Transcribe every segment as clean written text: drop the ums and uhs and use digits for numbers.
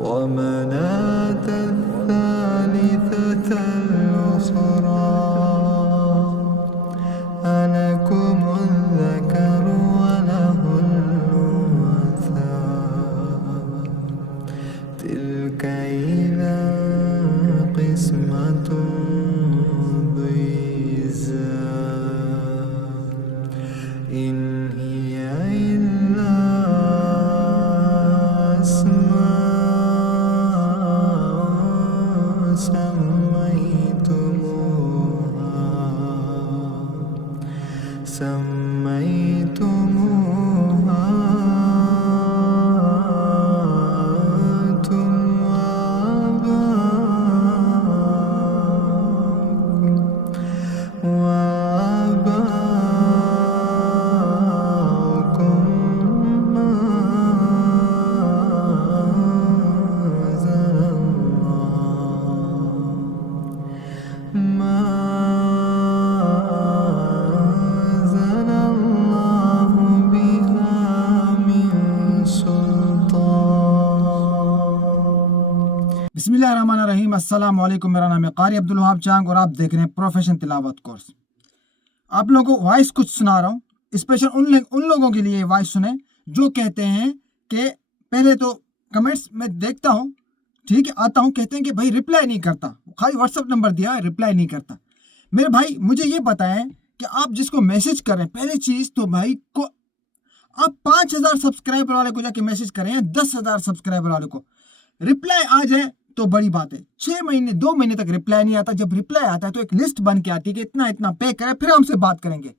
ومناة الثالثة الأخرى ألكم الذكر وله الأنثى تلك إذا قسمة ضيزى إن هي إلا أسماء سميتموها أنتم وآباؤكم ما أنزل الله بها من سلطان. بسم اللہ الرحمن الرحیم. السلام علیکم. میرا نام ہے قاری عبدالوہاب چانگ اور آپ دیکھ رہے ہیں پروفیشن تلاوت کورس. آپ لوگوں کو وائس کچھ سنا رہا ہوں، اسپیشل ان لوگوں کے لیے وائس سنیں جو کہتے ہیں کہ پہلے تو کمنٹس میں دیکھتا ہوں، ٹھیک ہے، آتا ہوں، کہتے ہیں کہ بھائی رپلائی نہیں کرتا، خالی واٹس ایپ نمبر دیا ہے رپلائی نہیں کرتا. میرے بھائی مجھے یہ بتائیں کہ آپ جس کو میسج کر رہے ہیں، پہلی چیز تو بھائی کو آپ 5000 سبسکرائبر والے کو جا کے میسج کریں یا 10,000 سبسکرائبر والے کو رپلائی آ جائے تو بڑی بات ہے. 6 مہینے 2 مہینے تک رپلائی نہیں آتا. جب رپلائی آتا ہے تو ایک لسٹ بن کے آتی ہے کہ اتنا اتنا پے کرے پھر ہم سے بات کریں گے.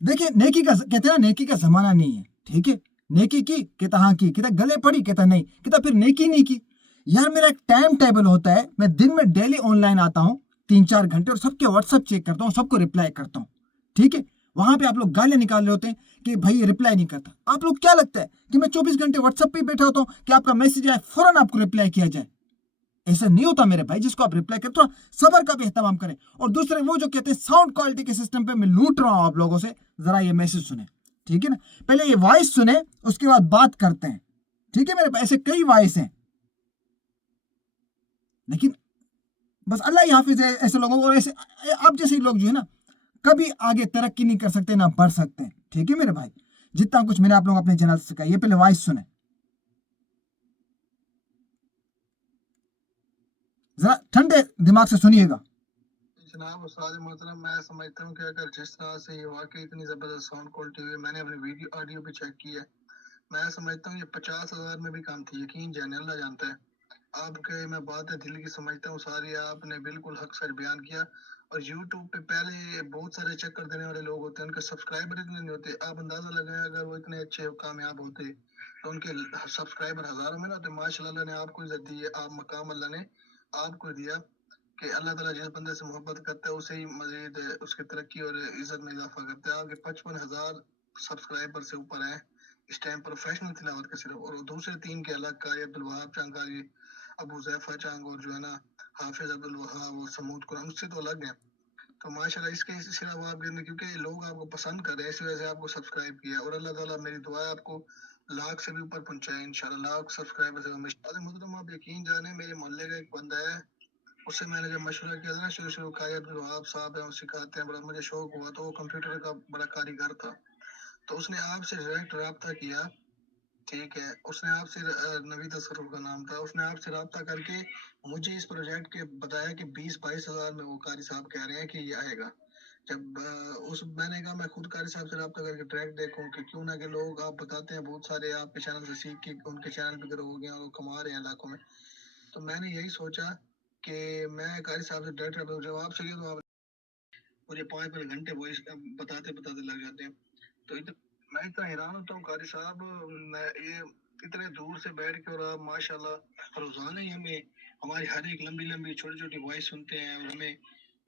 دیکھیں نیکی کا کہتے ہیں نیکی کا زمانہ نہیں ہے، ٹھیک ہے. نیکی کی کہتا ہاں کی، کہتا گلے پڑی، کہتا نہیں، کہتا پھر نیکی نہیں کی. یار میرا ایک ٹائم ٹیبل ہوتا ہے، میں دن میں ڈیلی آن لائن آتا ہوں 3-4 گھنٹے اور سب کے واٹس ایپ چیک کرتا ہوں، سب کو رپلائی کرتا ہوں، ٹھیک ہے. وہاں پہ آپ لوگ گالیاں نکال رہے ہوتے ہیں کہ بھائی رپلائی نہیں کرتا. آپ لوگ کیا لگتا ہے کہ میں 24 گھنٹے واٹس ایپ پہ بیٹھا ہوتا ہوں کہ آپ کا میسج آئے فوراً آپ کو رپلائی کیا جائے؟ ایسا نہیں ہوتا میرے بھائی. جس کو آپ رپلائی کرتے ہو صبر کا بھی اہتمام کریں. اور دوسرے وہ جو کہتے ہیں ساؤنڈ کوالٹی کے سسٹم پہ میں لوٹ رہا ہوں آپ لوگوں سے، ذرا یہ میسج سنیں، ٹھیک ہے نا. پہلے یہ وائس سنیں، اس کے بعد بات کرتے ہیں، ٹھیک ہے میرے بھائی. ایسے کئی وائس ہیں لیکن بس اللہ ہی حافظ ہے ایسے لوگوں کو. ایسے آپ جیسے لوگ جو ہے نا کبھی آگے ترقی نہیں کر سکتے نہ بڑھ سکتے ہیں، ٹھیک ہے میرے بھائی. جتنا کچھ میں نے آپ لوگوں کو اپنے چینل سے سکھایا، یہ پہلے وائس سنیں ذرا ٹھنڈے دماغ سے سنیے گا. جناب استاد محترم، میں سمجھتا ہوں کہ اگر جس طرح سے یہ واقعی اتنی زبردست ساؤنڈ کوالٹی ہوئی، میں نے اپنی ویڈیو آڈیو بھی چیک کی ہے، میں سمجھتا ہوں یہ 50,000 میں بھی کام تھی. یقین جانے اللہ جانتا ہے. آپ کے میں باتیں دل کی سمجھتا ہوں ساری، آپ نے بالکل حق سچ بیان کیا. اور یوٹیوب پہ پہلے بہت سارے چکر دینے والے لوگ ہوتے ہیں، ان کے سبسکرائبر اتنے نہیں ہوتے. آپ اندازہ لگائیں اگر وہ اتنے اچھے کامیاب ہوتے تو ان کے سبسکرائبر ہزاروں میں نہ ہوتے. ماشاء اللہ نے آپ کو عزت دی ہے، آپ مقام اللہ نے آپ کو دیا کہ اللہ تعالیٰ جس بندے سے محبت کرتا ہے اسے ہی مزید اس کی ترقی اور عزت میں اضافہ کرتا ہے. آپ کے 55,000 سبسکرائبر سے اوپر ہیں اس ٹائم پروفیشنل تلاوت کے صرف، اور دوسرے 3 کے الگ قاری عبدالوہاب چانگ، قاری ابو زیفہ چانگ، اور جو ہے نا حافظ عبدالوہاب اور سمود قرآن، اس سے تو الگ ہیں. تو ماشاءاللہ اس کے صرف آپ کے کیونکہ لوگ آپ کو پسند کر رہے ہیں، اس وجہ سے آپ کو سبسکرائب کیا. اور اللہ تعالیٰ میری دعا ہے آپ کو لاکھ سے بھی اوپر پہنچائے انشاءاللہ. لاکھ سبسکرائبر سے محترم آپ یقین جانے میرے محلے کا ایک بندہ ہے، اس سے میں نے جب مشورہ کیا تھا نا شروع قاری عبدالوہاب صاحب ہیں، وہ سکھاتے ہیں، بڑا مجھے شوق ہوا. تو وہ کمپیوٹر کا بڑا کاریگر تھا، تو اس نے آپ سے ڈائریکٹ رابطہ کیا، ٹھیک ہے. اس نے آپ سے نوی تصرف کا نام تھا، اس نے آپ سے رابطہ کر کے مجھے اس پروجیکٹ کے بتایا کہ 20-22 ہزار میں وہ قاری صاحب کہہ رہے ہیں کہ یہ آئے گا. جب میں نے کہا میں خود قاری صاحب سے رابطہ کر کے ٹریک دیکھوں کہ کیوں نہ کہ لوگ آپ بتاتے ہیں بہت سارے آپ کے چینل سے سیکھ کے ان کے چینل پہ گرو ہو گئے اور وہ کما رہے ہیں لاکھوں میں. تو میں نے یہی سوچا کہ میں قاری صاحب سے ڈائریکٹ جب آپ سے تو آپ مجھے 5 گھنٹے وائس بتاتے لگ جاتے ہیں. تو میں اتنا حیران ہوتا ہوں قاری صاحب، یہ اتنے دور سے بیٹھ کے، اور آپ ماشاءاللہ روزانہ ہی ہمیں ہماری ہر ایک لمبی چھوٹی وائس سنتے ہیں اور ہمیں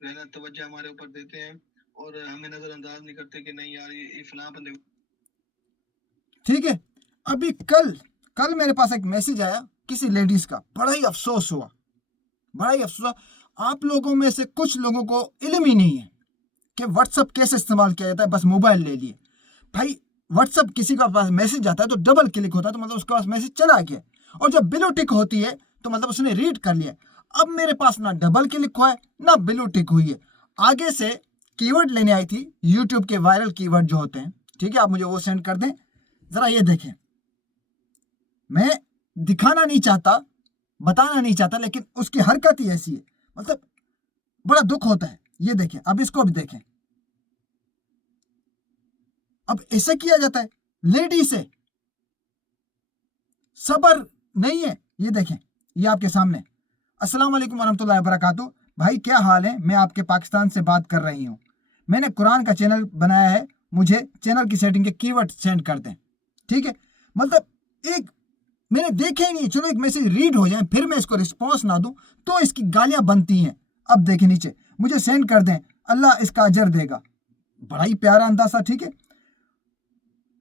رہنا توجہ ہمارے اوپر دیتے ہیں اور ہمیں نظر انداز نہیں کرتے کہ نہیں یار یہ فلاں بندے. ٹھیک ہے. ابھی کل میرے پاس ایک میسج آیا کسی لیڈیز کا، بڑا ہی افسوس ہوا. آپ لوگوں میں سے کچھ لوگوں کو علم ہی نہیں ہے کہ واٹس ایپ کیسے استعمال کیا جاتا ہے. بس موبائل لے لیے بھائی. واٹس ایپ کسی کا پاس میسج آتا ہے تو ڈبل کلک ہوتا ہے تو مطلب اس کے پاس میسج چلا گیا. और जब ब्लू टिक होती है तो मतलब उसने रीड कर लिया। अब मेरे पास ना डबल क्लिक हुआ है ना ब्लू टिक हुई है। आगे से कीवर्ड लेने आई थी, यूट्यूब के वायरल कीवर्ड जो होते हैं, ठीक है, आप मुझे वो सेंड कर दें। जरा ये देखें, मैं दिखाना नहीं चाहता, बताना नहीं चाहता, लेकिन उसकी हरकत ही ऐसी है, मतलब बड़ा दुख होता है। ये देखें, अब इसको भी देखें, अब ऐसे किया जाता है लेडी से, सबर नहीं है। ये देखें, ये आपके सामने। अस्सलाम वालेकुम वरहमतुल्लाहि वबरकातुहू। भाई क्या हाल है? मैं आपके पाकिस्तान से बात कर रही हूँ। मैंने कुरान का चैनल बनाया है, मुझे चैनल की सेटिंग के कीवर्ड सेंड कर दें, ठीक है। मतलब एक मैंने देखे ही नहीं, चलो एक मैसेज रीड हो जाए, फिर मैं इसको रिस्पॉन्स ना दूं तो इसकी गालियां बनती हैं। अब देखें नीचे, मुझे सेंड कर दें, अल्लाह इसका अजर देगा। बड़ा ही प्यारा अंदाज था, ठीक है।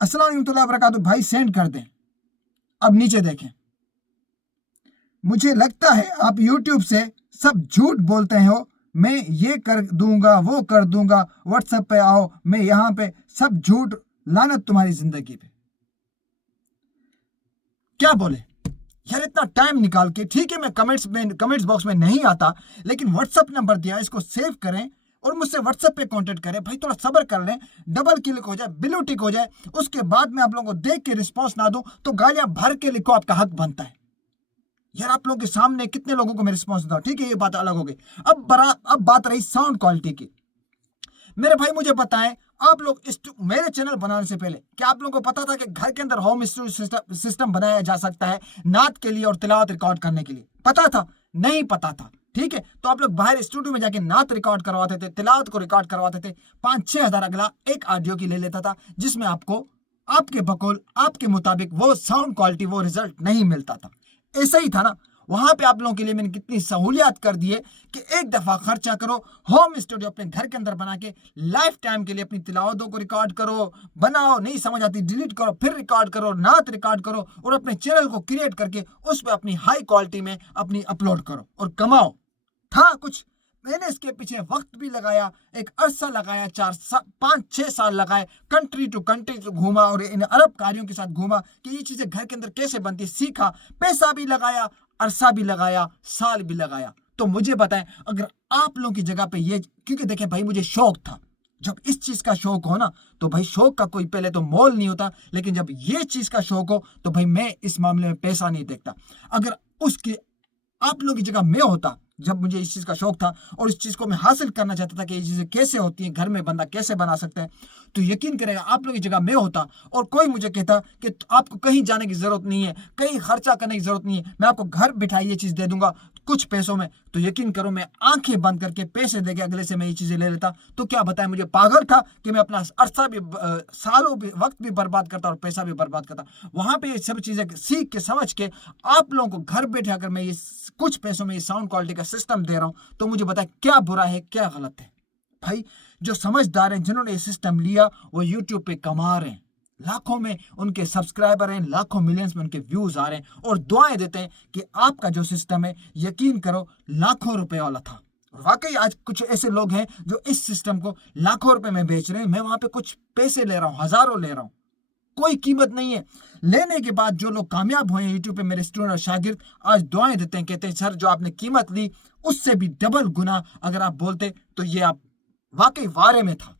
अस्सलाम वालेकुम वरहमतुल्लाहि वबरकातुहू, भाई सेंड कर दें। अब नीचे देखें, मुझे लगता है आप YouTube से सब झूठ बोलते हो, मैं ये कर दूंगा वो कर दूंगा, व्हाट्सएप पे आओ, मैं यहाँ पे, सब झूठ, लानत तुम्हारी जिंदगी पे। क्या बोले यार, इतना टाइम निकाल के, ठीक है मैं कमेंट्स बॉक्स में नहीं आता, लेकिन व्हाट्सएप नंबर दिया, इसको सेव करें और मुझसे व्हाट्सएप पे कांटेक्ट करें। भाई थोड़ा सब्र कर लें, डबल क्लिक हो जाए, ब्लू टिक हो जाए, उसके बाद मैं आप लोगों को देख के रिस्पॉन्स ना दूं तो गालियां भर के लिखो, आपका हक बनता है। यार आप लोगों के सामने कितने लोगों को मैं रिस्पॉन्स दूं, ठीक है, ये बात अलग हो गई। अब बात रही साउंड क्वालिटी की। मेरे भाई मुझे बताएं, आप लोग मेरे चैनल बनाने से पहले क्या आप लोगों को पता था कि घर के अंदर होम स्टूडियो सिस्टम बनाया जा सकता है नात के लिए और तिलावत रिकॉर्ड करने के लिए? पता था? नहीं पता था, ठीक है। तो आप लोग बाहर स्टूडियो में जाके नात रिकॉर्ड करवाते थे, तिलावत को रिकॉर्ड करवाते थे, 5-6 हज़ार अगला एक ऑडियो की ले लेता था, जिसमें आपको आपके बकौल आपके मुताबिक वो साउंड क्वालिटी, वो रिजल्ट नहीं मिलता था। ऐसा ही था ना, वहां पे आप लोगों के लिए मैंने कितनी सहूलियत कर दी है कि एक दफा खर्चा करो, होम स्टूडियो अपने घर के अंदर बना के लाइफ टाइम के लिए अपनी तिलावतों को रिकॉर्ड करो, बनाओ, नहीं समझ आती डिलीट करो, फिर रिकॉर्ड करो, नात रिकॉर्ड करो और अपने चैनल को क्रिएट करके उस पर अपनी हाई क्वालिटी में अपनी अपलोड करो और कमाओ। था कुछ, मैंने इसके पीछे वक्त भी लगाया, एक अरसा लगाया, 5-6 साल लगाए, कंट्री टू कंट्री घूमा और इन अरब कारियों के साथ घूमा कि ये चीजें घर के अंदर कैसे बनती, सीखा, पैसा भी लगाया, अरसा भी लगाया, साल भी लगाया। तो मुझे बताएं, अगर आप लोगों की जगह पे ये, क्योंकि देखें भाई मुझे शौक था, जब इस चीज का शौक हो ना तो भाई शौक का कोई पहले तो मोल नहीं होता, लेकिन जब ये चीज का शौक हो तो भाई मैं इस मामले में पैसा नहीं देखता। अगर उसकी आप लोगों की जगह मैं होता, जब मुझे इस चीज का शौक था और इस चीज को मैं हासिल करना चाहता था कि ये चीजें कैसे होती हैं, घर में बंदा कैसे बना सकता है, तो यकीन करेगा आप लोगों की जगह मैं होता और कोई मुझे कहता कि आपको कहीं जाने की जरूरत नहीं है, कहीं खर्चा करने की जरूरत नहीं है, मैं आपको घर बिठाई ये चीज दे दूंगा कुछ पैसों में, तो यकीन करो मैं आंखें बंद करके पैसे देके अगले से मैं ये चीजें ले लेता। तो क्या बताएं, मुझे पागल था कि मैं अपना अरसा भी, सालों भी, वक्त भी बर्बाद करता और पैसा भी बर्बाद करता। वहां पे ये सब चीजें सीख के समझ के आप लोगों को घर बैठे अगर मैं ये कुछ पैसों में ये साउंड क्वालिटी का सिस्टम दे रहा हूं तो मुझे बताए क्या बुरा है, क्या गलत है। भाई जो समझदार हैं, जिन्होंने ये सिस्टम लिया, वो यूट्यूब पे कमा रहे हैं, लाखों में उनके सब्सक्राइबर हैं, लाखों मिलियंस में उनके व्यूज आ रहे हैं और दुआएं देते हैं कि आपका जो सिस्टम है यकीन करो लाखों रुपए वाला था। और वाकई आज कुछ ऐसे लोग हैं जो इस सिस्टम को लाखों रुपए में बेच रहे हैं, मैं वहां पे कुछ पैसे ले रहा हूं, हजारों ले रहा हूं, कोई कीमत नहीं है। लेने के बाद जो लोग कामयाब हुए यूट्यूब पे, मेरे स्टूडेंट और शागिर्द, आज दुआएं देते हैं, कहते हैं सर जो आपने कीमत ली उससे भी डबल गुना अगर आप बोलते तो ये आप वाकई वारे में था।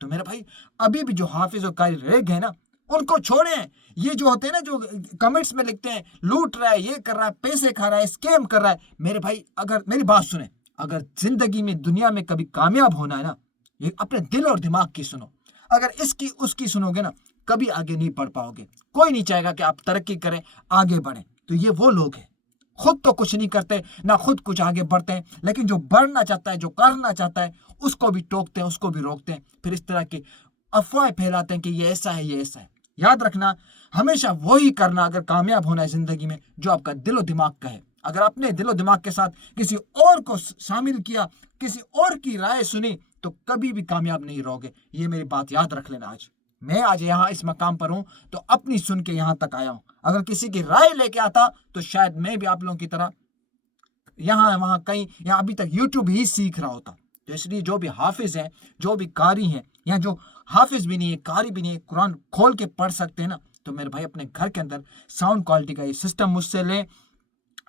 तो मेरे भाई अभी भी जो हाफिज और कारी रह गए ना उनको छोड़े। ये जो होते हैं ना, जो कमेंट्स में लिखते हैं लूट रहा है, ये कर रहा है, पैसे खा रहा है, स्कैम कर रहा है, मेरे भाई अगर मेरी बात सुने, अगर जिंदगी में दुनिया में कभी कामयाब होना है ना, ये अपने दिल और दिमाग की सुनो, अगर इसकी उसकी सुनोगे ना कभी आगे नहीं बढ़ पाओगे। कोई नहीं चाहेगा कि आप तरक्की करें, आगे बढ़ें। तो ये वो लोग हैं खुद तो कुछ नहीं करते ना खुद कुछ आगे बढ़ते हैं, लेकिन जो बढ़ना चाहता है, जो करना चाहता है, उसको भी टोकते हैं, उसको भी रोकते हैं, फिर इस तरह की अफवाहें फैलाते हैं कि ये ऐसा है, ये ऐसा है। याद रखना, हमेशा वही करना अगर कामयाब होना है जिंदगी में जो आपका दिलो दिमाग का है। अगर अपने दिलो दिमाग के साथ किसी और को शामिल किया, किसी और की राय सुनी, तो कभी भी कामयाब नहीं रहोगे। ये मेरी बात याद रख लेना। आज मैं आज यहाँ इस मकाम पर हूँ तो अपनी सुन के यहाँ तक आया हूँ। अगर किसी की राय लेके आता तो शायद मैं भी आप लोगों की तरह यहाँ वहाँ कहीं या अभी तक यूट्यूब ही सीख रहा होता। तो इसलिए जो भी हाफिज हैं, जो भी कारी हैं, या जो हाफिज भी नहीं है, कारी भी नहीं है, कुरान खोल के पढ़ सकते हैं ना, तो मेरे भाई अपने घर के अंदर साउंड क्वालिटी का ये सिस्टम मुझसे लें,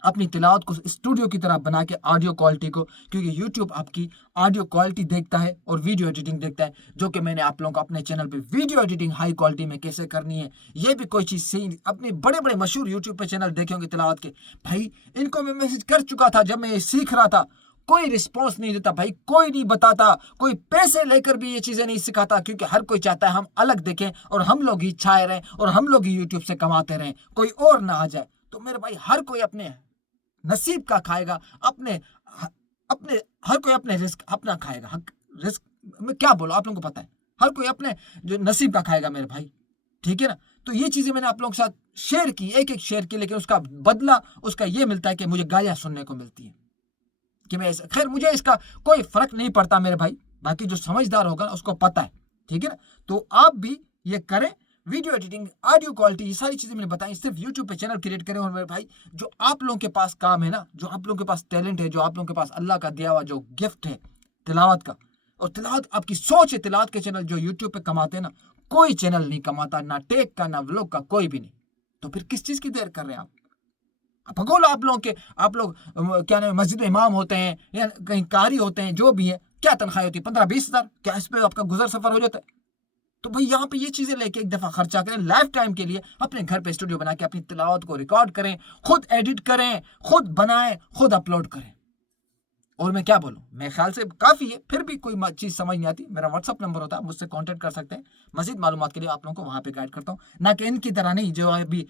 अपनी तिलावत को स्टूडियो की तरह बना के ऑडियो क्वालिटी को, क्योंकि यूट्यूब आपकी ऑडियो क्वालिटी देखता है और वीडियो एडिटिंग देखता है, जो कि मैंने आप लोगों को अपने चैनल पे वीडियो एडिटिंग हाई क्वालिटी में कैसे करनी है ये भी कोई चीज़ सही। अपने बड़े बड़े मशहूर यूट्यूब पे चैनल देखे होंगे तिलावत के, भाई इनको मैं मैसेज कर चुका था जब मैं ये सीख रहा था, कोई रिस्पॉन्स नहीं देता भाई, कोई नहीं बताता, कोई पैसे लेकर भी ये चीज़ें नहीं सिखाता, क्योंकि हर कोई चाहता है हम अलग देखें और हम लोग ही छाए रहें और हम लोग ही यूट्यूब से कमाते रहें, कोई और ना आ जाए। तो मेरे भाई हर कोई अपने नसीब का खाएगा, अपने अपने हर कोई अपने रिस्क अपना खाएगा। रिस्क मैं क्या बोलूं, आप लोगों को पता है, हर कोई अपने जो नसीब का खाएगा मेरे भाई, ठीक है ना। तो ये चीजें मैंने आप लोगों के साथ शेयर की, एक एक शेयर की, लेकिन उसका बदला उसका ये मिलता है कि मुझे गालियां सुनने को मिलती है कि मैं खैर मुझे इसका कोई फर्क नहीं पड़ता मेरे भाई, बाकी जो समझदार होगा ना उसको पता है, ठीक है ना। तो आप भी ये करें, वीडियो एडिटिंग, ऑडियो क्वालिटी, ये सारी चीजें मैंने बताई, सिर्फ यूट्यूब पे चैनल क्रिएट करें। और मेरे भाई जो आप लोगों के पास काम है ना, जो आप लोगों के पास टैलेंट है, जो आप लोगों के पास अल्लाह का दिया हुआ जो गिफ्ट है तिलावत का, और तिलावत आपकी सोच है, तिलावत के चैनल जो यूट्यूब पे कमाते हैं ना, कोई चैनल नहीं कमाता, ना टेक का ना व्लॉग का, कोई भी नहीं। तो फिर किस चीज की देर कर रहे हैं आप? भगोल आप लोगों के, आप लोग क्या नाम मस्जिद इमाम होते हैं या कहीं कारी होते हैं, जो भी है, क्या तनख्वाह होती है? 15-20 हज़ार, क्या इस पे आपका गुजर सफर हो जाता है? तो भाई यहाँ पे ये चीजें लेके एक दफा खर्चा करें लाइफ टाइम के लिए, अपने घर पे स्टूडियो बना के अपनी तिलावत को रिकॉर्ड करें, खुद एडिट करें, खुद बनाएं, खुद अपलोड करें। और मैं क्या बोलूं, मेरे ख्याल से काफी है, फिर भी कोई चीज समझ नहीं आती, मेरा व्हाट्सअप नंबर होता है, मुझसे कांटेक्ट कर सकते हैं। मजीद मालूमात के लिए आप लोगों को वहां पे गाइड करता हूँ, ना कि इनकी तरह नहीं जो अभी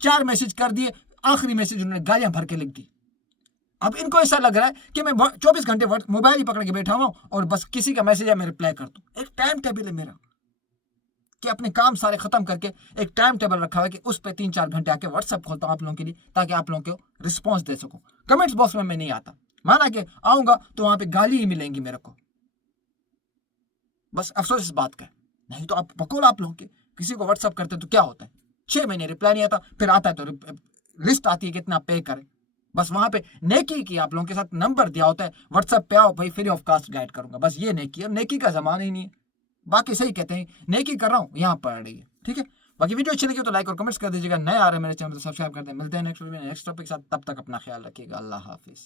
4 मैसेज कर दिए, आखिरी मैसेज उन्होंने गालियां भर के लिख दी। अब इनको ऐसा लग रहा है कि मैं 24 घंटे मोबाइल ही पकड़ के बैठा हुआ और बस किसी का मैसेज है मैं रिप्लाई कर दूं। एक टाइम टेबल है मेरा कि अपने काम सारे खत्म करके एक टाइम टेबल रखा हुआ है कि उस पर 3-4 घंटे आके व्हाट्सएप खोलता हूँ आप लोगों के लिए, ताकि आप लोगों को रिस्पॉन्स दे सकूं। कमेंट्स बॉक्स में मैं नहीं आता, माना कि आऊंगा तो वहां पे गाली ही मिलेंगी मेरे को, बस अफसोस इस बात का है। नहीं तो आप बकौल आप लोगों के किसी को व्हाट्सएप करते तो क्या होता है, 6 महीने रिप्लाई नहीं आता, फिर आता है तो लिस्ट आती है कितना पे करें, बस वहां पे नेकी की आप लोगों के साथ नंबर दिया होता है, व्हाट्सएप पे आओ भाई, फ्री ऑफ कॉस्ट गाइड करूंगा, बस ये नेकी है। नेकी का जमाना ही नहीं है, बाकी सही कहते हैं नेकी कर रहा हूँ, यहाँ पढ़ रही है, ठीक है। बाकी वीडियो अच्छी लगी तो लाइक और कमेंट्स कर दीजिएगा, नए आ रहे हैं मेरे चैनल तो सब्सक्राइब कर दें। मिलते हैं नेक्स्ट वीडियो नेक्स्ट टॉपिक के साथ, तब तक अपना ख्याल रखिएगा, अल्लाह हाफिज।